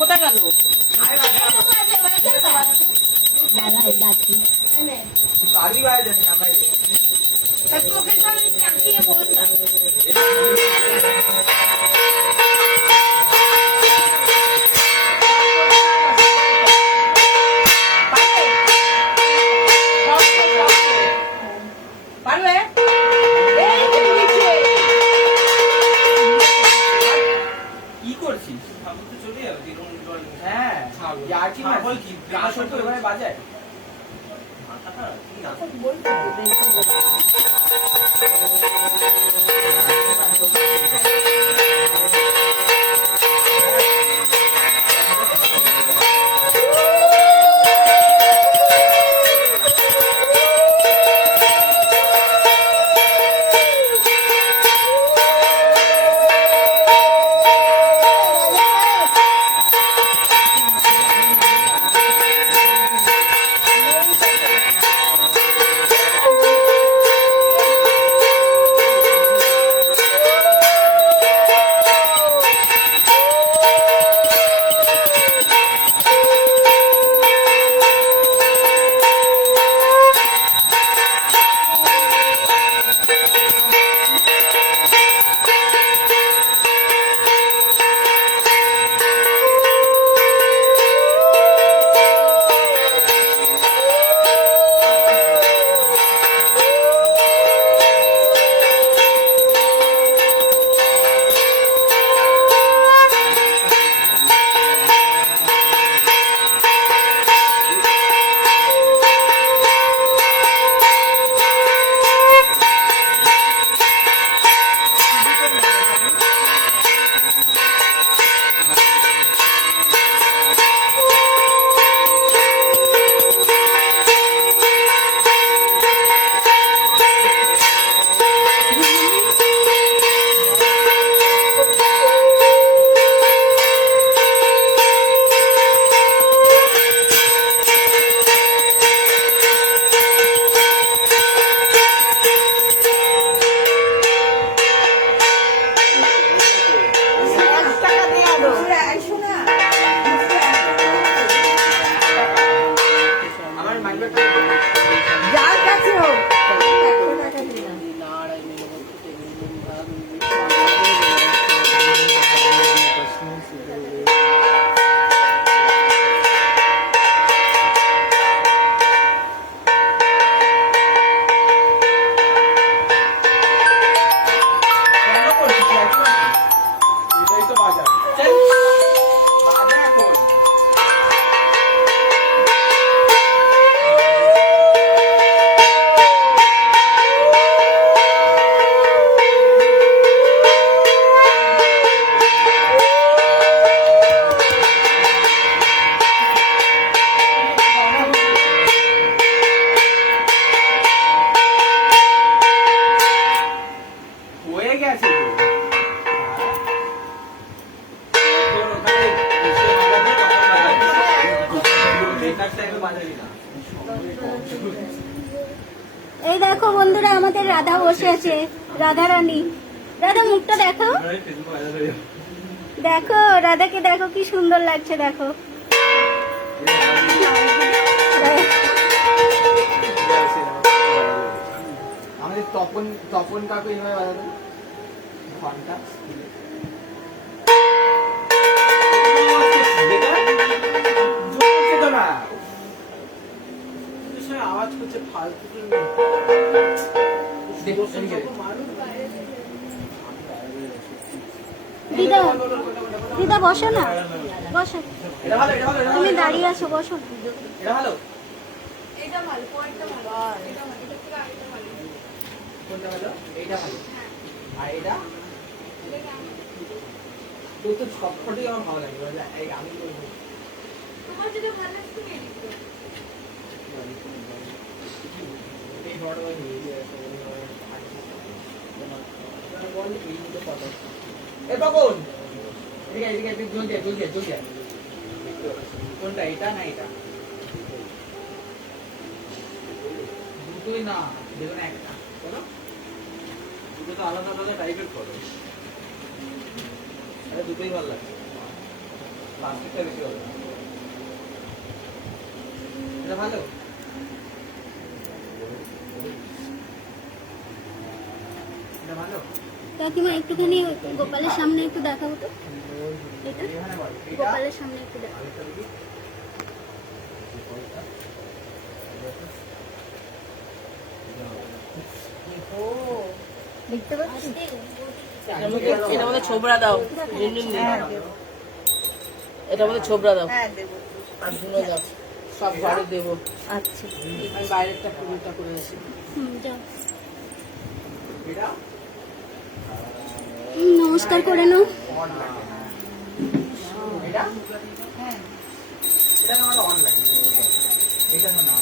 কোথায় গেল? বাজায় এই দেখো বন্ধুরা, আমাদের রাধা বসে আছে, রাধা রানী। রাধা মুখটা দেখো, দেখো রাধাকে দেখো, কি সুন্দর লাগছে দেখো। আমাদের তপন কাকু এইভাবে বাজাতো ঘন্টা। আওয়াজ করছে ফালতু। দিদা দিদা বসো না, বসো। তুমি দাঁড়িয়ে আছো, বসো। এটা ভালো, এটা ভালো, কোনটা ভালো? এটা ভালো, এটা থেকে আরেকটা ভালো। কোনটা ভালো? এইটা ভালো। আর এটা তো তো সবকটাই আমার ভালো লাগে। এই আমি তোমার যেটা ভালো লাগে তুমি এডিট করো। এই বড় হয়ে গিয়ে বল এই মতো কত এ বাবুন এদিকে জলদি কোনটা, এটা না এটা? দুটোই না, দেখো না একটা, বলো দুটো তো আলাদা আলাদা টাইপের করো। দুটোই ভালো লাগে। প্লাস্টিকটা বেশি ভালো। এটা ভালো? এটা ভালো? কাকিমা একটুখানি গোপালের সামনে একটু দেখাবো তো, এটা এখানে বল। এটা? গোপালের সামনে একটু দেখাবো। আরেকটা দেখি। ও দেখতে পাচ্ছি? এটা মধ্যে ছোবড়া দাও, এটা মধ্যে ছোবড়া দাও হ্যাঁ দেবো। আর ধুনো দাও, সব ঘরে দেবো। আচ্ছা, আমি বাইরেরটা পুরোটা করে আসি। যাও। এটা? নমস্কার করে নাও। এটা? হ্যাঁ। এটা আমার অনলাইন। এটা না।